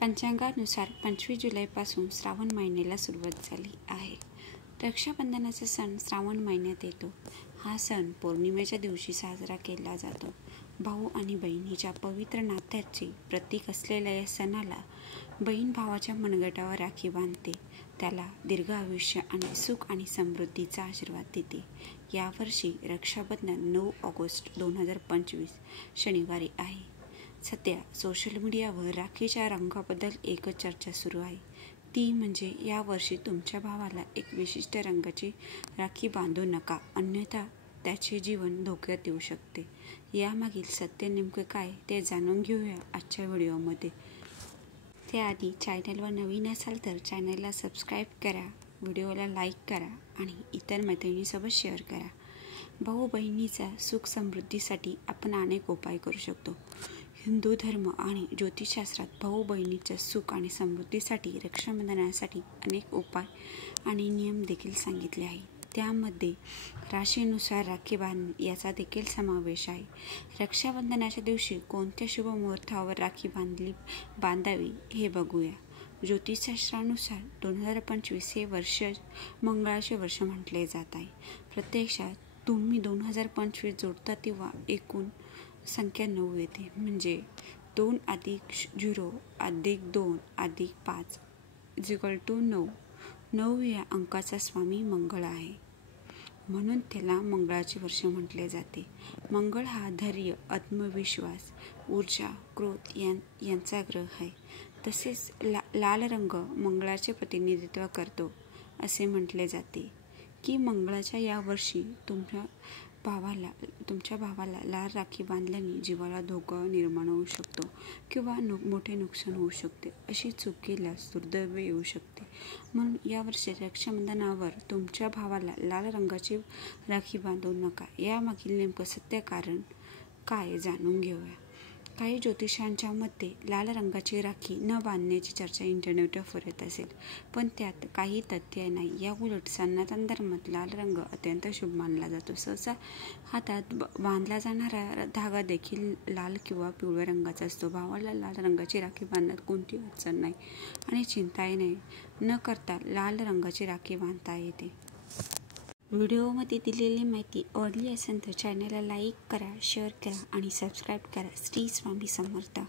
पंचांगानुसार 25 जुलैपासून श्रावण महिन्याला सुरुवात झाली आहे. रक्षाबंधनाचा सण श्रावण महिन्यात येतो. हा सण पौर्णिमेच्या दिवशी साजरा केला जातो. भाऊ आणि बहिणीच्या पवित्र नात्याचे प्रतीक असलेल्या या सणाला बहीण भावाच्या मनगटावर राखी बांधते, त्याला दीर्घ आयुष्य आणि सुख आणि समृद्धीचा आशीर्वाद देते. यावर्षी रक्षाबंधन 9 ऑगस्ट 2025 शनिवारी आहे. सध्या सोशल मीडियावर राखीच्या रंगाबद्दल एकच चर्चा सुरू आहे, ती म्हणजे यावर्षी तुमच्या भावाला एक विशिष्ट रंगाची राखी बांधू नका, अन्यथा त्याचे जीवन धोक्यात येऊ शकते. यामागील सत्य नेमके काय ते जाणून घेऊया आजच्या व्हिडिओमध्ये. त्याआधी चॅनलवर नवीन असाल तर चॅनलला सबस्क्राईब करा, व्हिडिओला लाईक करा आणि इतर मैत्रिणींसोबत शेअर करा. भाऊ बहिणीचा सुख समृद्धीसाठी आपण अनेक उपाय करू शकतो. हिंदू धर्म आणि ज्योतिषशास्त्रात भाऊ बहिणीच्या सुख आणि समृद्धीसाठी रक्षाबंधनासाठी अनेक उपाय आणि नियम देखील सांगितले आहे. त्यामध्ये राशीनुसार राखी बांधणे याचा देखील समावेश आहे. रक्षाबंधनाच्या दिवशी कोणत्या शुभ मुहूर्तावर राखी बांधावी हे बघूया. ज्योतिषशास्त्रानुसार 2025 हे वर्ष मंगळाचे वर्ष म्हटले जात आहे. प्रत्यक्षात तुम्ही 2025 जोडता तेव्हा एकूण संख्या 9 येते, म्हणजे 2 + 0 + 2 + 5 = 9. 9 या अंकाचा स्वामी मंगळ आहे, म्हणून त्याला मंगळाचे वर्ष म्हटले जाते. मंगळ हा धैर्य, आत्मविश्वास, ऊर्जा, क्रोध यांचा ग्रह आहे. तसेच लाल रंग मंगळाचे प्रतिनिधित्व करतो असे म्हटले जाते की मंगळाच्या या वर्षी तुमच्या भावाला लाल राखी बांधल्याने जीवाला धोका निर्माण होऊ शकतो किंवा मोठे नुकसान होऊ शकते. अशी चूक केल्यास दुर्दैव येऊ शकते. म्हणून यावर्षी रक्षाबंधनावर तुमच्या भावाला लाल रंगाची राखी बांधू नका. यामागील नेमकं सत्य कारण काय जाणून घेऊया. काही ज्योतिषांच्या मते लाल रंगाची राखी न बांधण्याची चर्चा इंटरनेटवर फिरत असेल, पण त्यात काही तथ्य नाही. या उलट सनातन धर्मात लाल रंग अत्यंत शुभ मानला जातो. सहसा हातात बांधला जाणारा धागा देखील लाल किंवा पिवळ्या रंगाचा असतो. भावाला लाल रंगाची राखी बांधण्यात कोणती अडचण नाही आणि चिंताही न करता लाल रंगाची राखी बांधता येते. व्हिडिओमध्ये दिलेली माहिती आवडली असेल तर चॅनलला लाईक करा, शेअर करा आणि सबस्क्राईब करा. श्री स्वामी समर्थ.